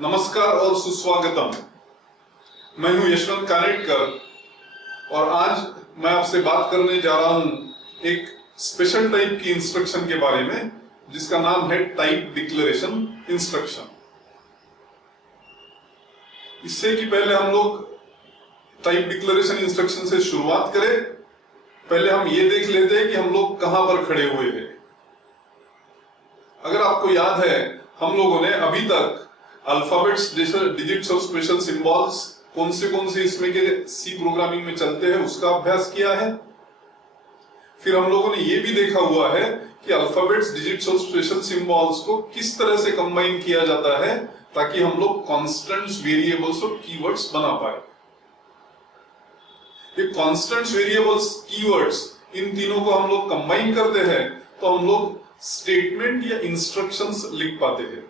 नमस्कार और सुस्वागतम। मैं हूं यशवंत कानेटकर और आज मैं आपसे बात करने जा रहा हूं एक स्पेशल टाइप की इंस्ट्रक्शन के बारे में जिसका नाम है टाइप डिक्लेरेशन इंस्ट्रक्शन। इससे कि पहले हम लोग टाइप डिक्लेरेशन इंस्ट्रक्शन से शुरुआत करें, पहले हम ये देख लेते हैं कि हम लोग कहां पर खड़े हुए हैं। अगर आपको याद है, हम लोगों ने अभी तक अल्फाबेट्स, डिजिट्स और स्पेशल सिंबल्स कौन से इसमें के सी प्रोग्रामिंग में चलते हैं उसका अभ्यास किया है। फिर हम लोगों ने ये भी देखा हुआ है कि अल्फाबेट्स, डिजिट्स और स्पेशल सिंबल्स को किस तरह से कंबाइन किया जाता है ताकि हम लोग कॉन्स्टेंट्स, वेरिएबल्स और कीवर्ड्स बना पाए। ये कॉन्स्टेंट्स, वेरिएबल्स, कीवर्ड्स, इन तीनों को हम लोग कंबाइन करते हैं तो हम लोग स्टेटमेंट या इंस्ट्रक्शंस लिख पाते हैं।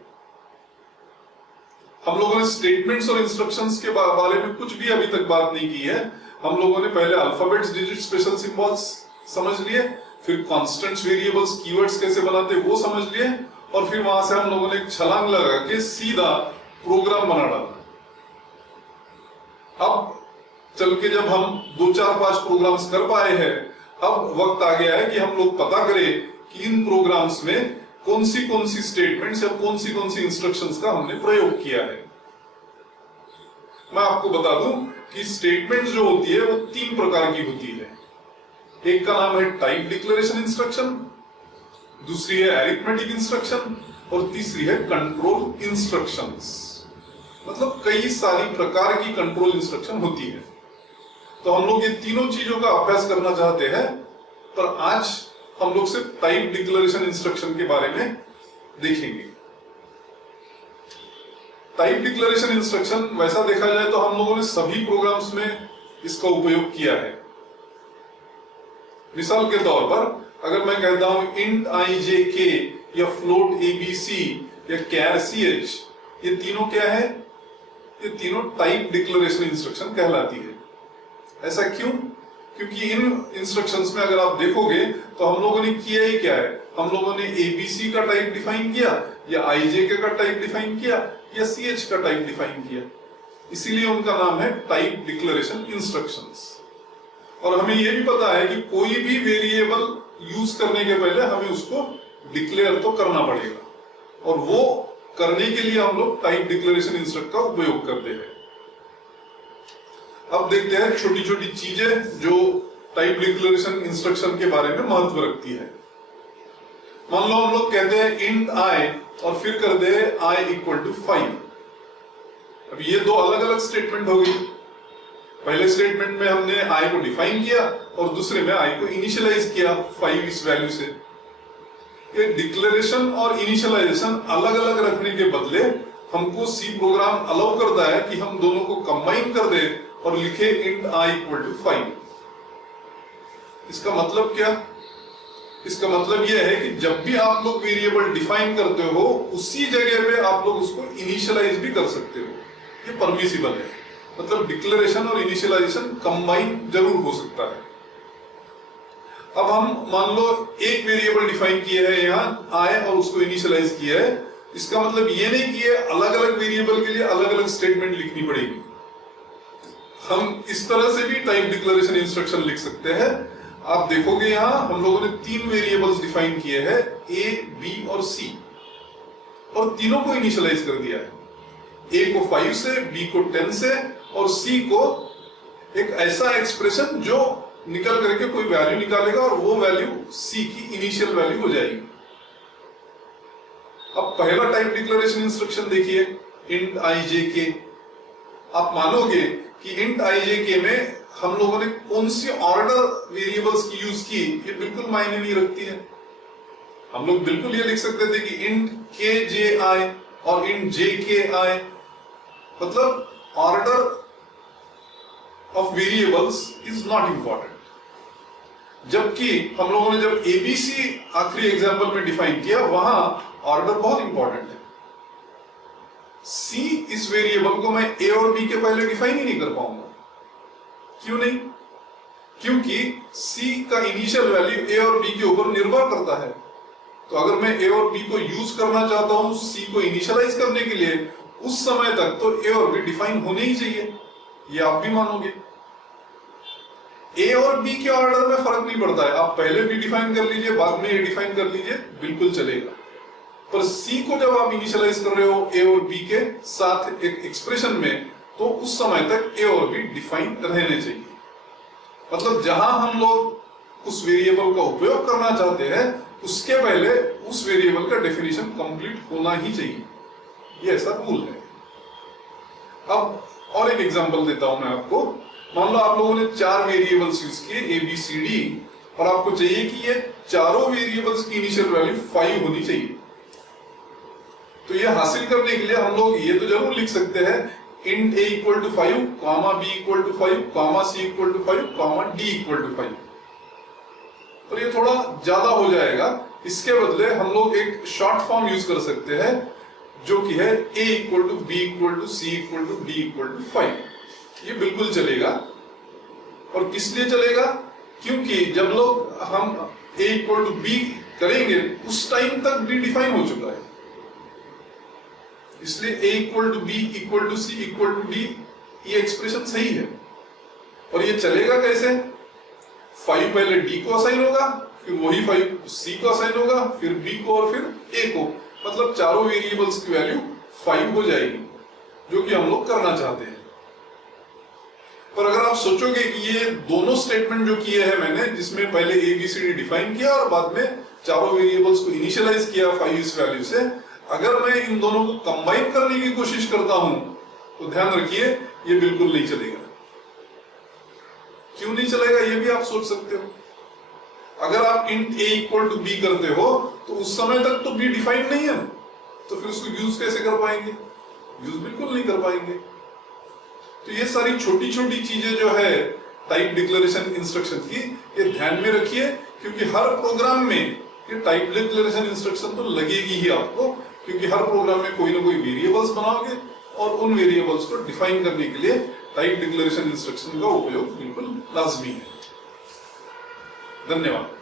हम लोगों ने स्टेटमेंट्स और इंस्ट्रक्शंस के बारे में कुछ भी अभी तक बात नहीं की है। हम लोगों ने पहले अल्फाबेट्स, डिजिट्स, स्पेशल सिंबल्स समझ लिए, फिर कॉन्स्टेंट्स, वेरिएबल्स, कीवर्ड्स कैसे बनाते हैं वो समझ लिए, और फिर वहां से हम लोगों ने एक छलांग लगा के सीधा प्रोग्राम बना डाला। अब चल के जब हम 2, 4, 5 प्रोग्राम्स कर पाए हैं, अब वक्त आ गया है कि हम लोग पता करें कि इन प्रोग्राम्स में कौन सी स्टेटमेंट्स या कौन सी इंस्ट्रक्शंस का हमने प्रयोग किया है। मैं आपको बता दूं कि स्टेटमेंट्स जो होती है वो 3 प्रकार की होती है। एक का नाम है टाइप डिक्लेरेशन इंस्ट्रक्शन, दूसरी है अरिथमेटिक इंस्ट्रक्शन और तीसरी है कंट्रोल इंस्ट्रक्शंस। मतलब कई सारी प्रकार की कंट्रोल इंस्ट्रक्शन होती है। तो हम लोग ये तीनों चीजों का अभ्यास करना चाहते हैं, पर आज हम लोग सिर्फ टाइप डिक्लेरेशन इंस्ट्रक्शन के बारे में देखेंगे। टाइप डिक्लेरेशन इंस्ट्रक्शन वैसा देखा जाए तो हम लोगों ने सभी प्रोग्राम्स में इसका उपयोग किया है। मिसाल के तौर पर अगर मैं कहता हूं int ijk या float abc या char ch, ये तीनों क्या है? ये तीनों टाइप डिक्लेरेशन इंस्ट्रक्शन कहलाती है। ऐसा क्यों? क्योंकि इन इंस्ट्रक्शंस में अगर आप देखोगे तो हम लोगों ने किया ही क्या है, हम लोगों ने एबीसी का टाइप डिफाइन किया या आईजेके का टाइप डिफाइन किया या सीएच का टाइप डिफाइन किया। इसीलिए उनका नाम है टाइप डिक्लेरेशन इंस्ट्रक्शंस। और हमें यह भी पता है कि कोई भी वेरिएबल यूज करने के पहले हमें उसको डिक्लेयर तो करना पड़ेगा, और वो करने के लिए हम लोग टाइप डिक्लेरेशन इंस्ट्रक्शन का उपयोग करते हैं। अब देखते हैं छोटी छोटी चीजें जो टाइप डिक्लेरेशन इंस्ट्रक्शन के बारे में महत्व रखती है। मान लो हम लोग कहते हैं int i और फिर करते हैं i = 5। अब ये दो अलग अलग स्टेटमेंट होगी। पहले स्टेटमेंट में हमने i को डिफाइन किया और दूसरे में i को इनिशियलाइज किया 5 इस वैल्यू से। ये डिक्लेरेशन और इनिशियलाइजेशन अलग अलग रखने के बदले हमको सी प्रोग्राम अलाउ करता है कि हम दोनों को कंबाइन कर दे और लिखे int i = 5। इसका मतलब क्या? इसका मतलब यह है कि जब भी आप लोग वेरिएबल डिफाइन करते हो उसी जगह पे आप लोग उसको इनिशियलाइज भी कर सकते हो। ये परमिसिबल है। मतलब डिक्लेरेशन और इनिशियलाइजेशन कंबाइन जरूर हो सकता है। अब हम मान लो एक वेरिएबल डिफाइन किया है यहाँ i और उसको इनिशियलाइज किया है। इसका मतलब ये नहीं कि अलग अलग वेरिएबल के लिए अलग अलग स्टेटमेंट लिखनी पड़ेगी। हम इस तरह से भी टाइप डिक्लेरेशन इंस्ट्रक्शन लिख सकते हैं। आप देखोगे यहां हम लोगों ने 3 वेरिएबल्स डिफाइन किए हैं, a, b और c, और तीनों को इनिशियलाइज कर दिया है। a को 5 से, b को 10 से और c को एक ऐसा एक्सप्रेशन जो निकल करके कोई वैल्यू निकालेगा और वो वैल्यू c की इनिशियल वैल्यू हो जाएगी। अब पहला टाइप डिक्लेरेशन इंस्ट्रक्शन देखिए, int ijk। आप मानोगे कि int ijk में हम लोगों ने कौन सी ऑर्डर वेरिएबल्स की यूज की, ये बिल्कुल मायने नहीं रखती है। हम लोग बिल्कुल ये लिख सकते थे कि int kji और int jki, मतलब order of variables is not important. जबकि हम लोगों ने जब एबीसी आखिरी एग्जांपल में डिफाइन किया वहां ऑर्डर बहुत इंपॉर्टेंट है। सी इस वेरिएबल को मैं ए और बी के पहले डिफाइन ही नहीं कर पाऊंगा। क्यों नहीं? क्योंकि सी का इनिशियल वैल्यू ए और बी के ऊपर निर्भर करता है। तो अगर मैं ए और बी को यूज करना चाहता हूं सी को इनिशियलाइज करने के लिए, उस समय तक तो ए और बी डिफाइन होने ही चाहिए, ये आप भी मानोगे। ए और बी के ऑर्डर में फर्क नहीं पड़ता है, आप पहले बी डिफाइन कर लीजिए, बाद में ए डिफाइन कर लीजिए, बिल्कुल चलेगा। पर सी को जब आप इनिशियलाइज कर रहे हो ए और बी के साथ एक एक्सप्रेशन में, तो उस समय तक ए और बी डिफाइन रहने चाहिए। मतलब जहां हम लोग उस वेरिएबल का उपयोग करना चाहते हैं, उसके पहले उस वेरिएबल का डेफिनेशन कंप्लीट होना ही चाहिए, ये ऐसा रूल है। अब और एक एग्जांपल देता हूं मैं आपको। मान लो आप लोगों ने 4 वेरिएबल्स यूज किए ए बी सी डी, और आपको चाहिए कि ये चारों वेरिएबल्स की इनिशियल वैल्यू 5 होनी चाहिए। तो ये हासिल करने के लिए हम लोग ये तो जरूर लिख सकते हैं int a equal to 5, comma b equal to 5, comma c equal to 5, comma d equal to 5। पर ये थोड़ा ज्यादा हो जाएगा, इसके बदले हम लोग एक शॉर्ट फॉर्म यूज कर सकते हैं, जो कि है a equal to b equal to c equal to d equal to 5। ये बिल्कुल चलेगा। और किस लिए चलेगा? क्योंकि जब लोग हम a इक्वल टू b करेंगे, उस टाइम तक b डिफाइन हो चुका है, इसलिए a equal to b equal to c equal to d, ये एक्सप्रेशन सही है। और ये चलेगा कैसे? 5 पहले d को असाइन होगा, फिर वही 5 c को असाइन होगा, फिर b को और फिर a को, मतलब चारों वेरिएबल्स की वैल्यू 5 हो जाएगी, जो कि हम लोग करना चाहते हैं। पर अगर आप सोचोगे कि ये दोनों स्टेटमेंट जो किए हैं मैंने, जिसमें पहले a b c d define किया और बाद में चारों वेरिएबल्स को इनिशियलाइज किया 5 इस वैल्यू से, अगर मैं इन दोनों को कंबाइन करने की कोशिश करता हूं, तो ध्यान रखिए ये बिल्कुल नहीं चलेगा। क्यों नहीं चलेगा ये भी आप सोच सकते हो। अगर आप int a equal to b करते हो, तो उस समय तक तो b डिफाइन नहीं है, तो फिर उसको यूज कैसे कर पाएंगे? यूज बिल्कुल नहीं कर पाएंगे। तो ये सारी छोटी छोटी चीजें जो है टाइप डिक्लेरेशन इंस्ट्रक्शन की, ये ध्यान में रखिए, क्योंकि हर प्रोग्राम में ये टाइप डिक्लेरेशन इंस्ट्रक्शन तो लगेगी ही आपको, क्योंकि हर प्रोग्राम में कोई ना कोई वेरिएबल्स बनाओगे और उन वेरिएबल्स को डिफाइन करने के लिए टाइप डिक्लेरेशन इंस्ट्रक्शन का उपयोग बिल्कुल लाजमी है। धन्यवाद।